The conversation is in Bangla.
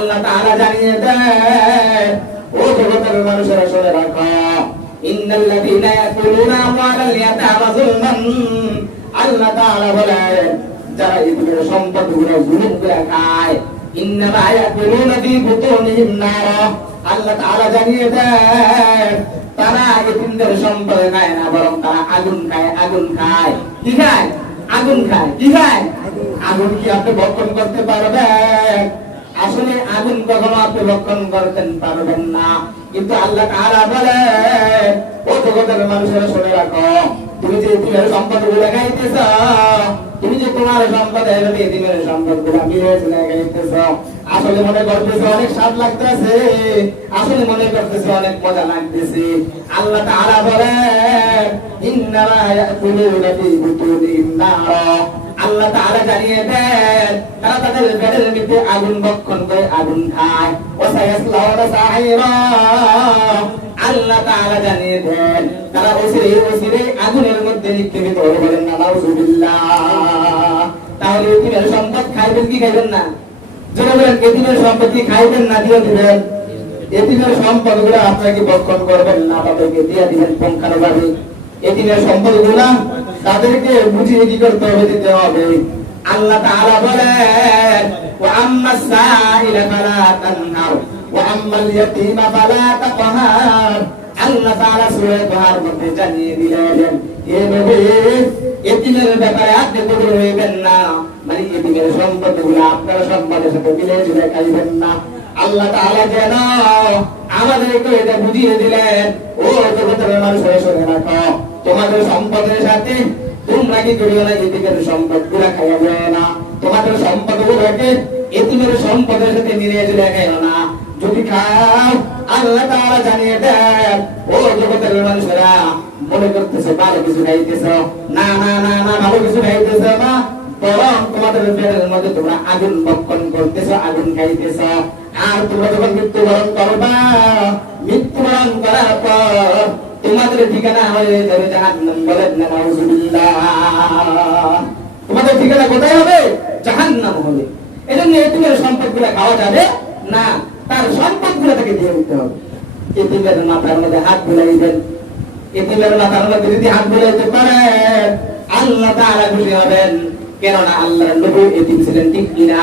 আল্লাহ তাআলা জানিয়ে দেয়, ও জগতের মানুষেরা শুনে রাখো, ইন্নাল্লাযীনা ইয়াকুলুনা আমওয়ালাল ইয়াতামা যুলমান, আল্লাহ তাআলা বলেন যারা এতিমের সম্পদগুলো জুলুম করে খায়, ইন্নামা ইয়াকুলুনা ফী বুতুনিহিম নারা, আল্লাহ তাআলা জানিয়ে দেন তারা এতিমদের সম্পদ খায় না, বরং তারা আগুন খায়। আগুন খায় কি খায়? আগুন খায়। কি খায়? আগুন কি আপনি ভক্ষণ করতে পারবেন? আসলে আগুন কখনো আপনি ভক্ষণ করতে পারবেন না। কিন্তু আল্লাহ তাআলা বলে, ও জগতের মানুষেরা শুনে রাখো, তুমি যে এতিমের সম্পদগুলো খাইতেছ, তুমি যে তোমার সম্পদের এতিমের সম্পদগুলো মিলে খাইতেছ, আসলে মনে করতেছে অনেক স্বাদ লাগতেছে, আসলে মনে করতেছে অনেক মজা লাগতেছে। আল্লাহ তাআলা বলেন, ইন্নামা ইয়াকুলুনা ফী বুতুনিহিম নারা, আল্লাহ তাআলা জানিয়ে দেন তারা তাদের পেটের ভিতরে আগুন ভক্ষণ করে, আগুন খায়। ওয়াসায়াসলাউনা সাঈরা, আল্লাহ তাআলা জানিয়ে দেন তারা অচিরে আগুনের মধ্যে নিক্ষেপিত হবে। বলেন না নাউযুবিল্লাহ। তাহলে এতিমের সম্পদ খাইবেন কি খাইবেন না? যারা বলেন এতিমের সম্পদ কি খাইবেন না দিয়ে দিবেন? এতিমের সম্পদগুলো আপনাকে ভক্ষণ করবেন না, তাদেরকে দিয়ে দিবেন পঙ্খানুভাবে। এতিমের সম্পদগুলো তাদেরকে বুঝিয়ে কি করতে হবে? দিতে হবে। আল্লাহ তাআলা বলেন, ওয়া আম্মাস সাইলা ফালা তানহার ওয়া আম্মাল ইয়াতীমা ফালা তাকহার, আল্লাহ তাআলা সূরা তাহার মধ্যে জানিয়ে দিলেন, এভাবে এতিমের ব্যাপারে আপনি কঠোর হইবেন না, মানে এতিমের সম্পদগুলো আপনার সম্পদের সাথে মিলে খাইবেন না। আল্লাহ তাআলা যেন আমাদেরকে এটা বুঝিয়ে দিলেন, ও জগতের মানুষেরা শুনে রাখো, তোমাদের সম্পদের সাথে তোমরা কি করিও না, এতিমের সম্পদগুলো খাইয়া যায় না। তোমাদের সম্পদগুলোকে এতিমের সম্পদের সাথে মিলিয়ে খাইও না। যদি খাও, আল্লাহ তাআলা জানিয়ে দেন, ও জগতের মানুষেরা মনে করতেছে ভালো কিছু খাইতেছ, না না না না, ভালো কিছু খাইতেছ না, বরং তোমাদের পেটের মধ্যে তোমরা আগুন ভক্ষণ করতেছ, আগুন খাইতেছ। আর তোমরা যখন মৃত্যুবরণ করবা, মৃত্যুবরণ করার পর তোমাদের ঠিকানা হয়ে যাবে জাহান্নাম। বলেন না নাউযুবিল্লাহ। তোমাদের ঠিকানা কোথায় হবে? জাহান্নাম হবে। এজন্য এতিমের সম্পদগুলো খাওয়া যাবে না, তার সম্পদগুলো তাকে দিয়ে দিতে হবে। এতিমের মাথার মধ্যে হাত বুলাইবেন, এতিমের মাথার মধ্যে যদি হাত বুলাইতে পারেন, আল্লাহ তাআলা খুশি হবেন। কেননা আল্লাহর নবী এতিম ছিলেন, ঠিক কিনা?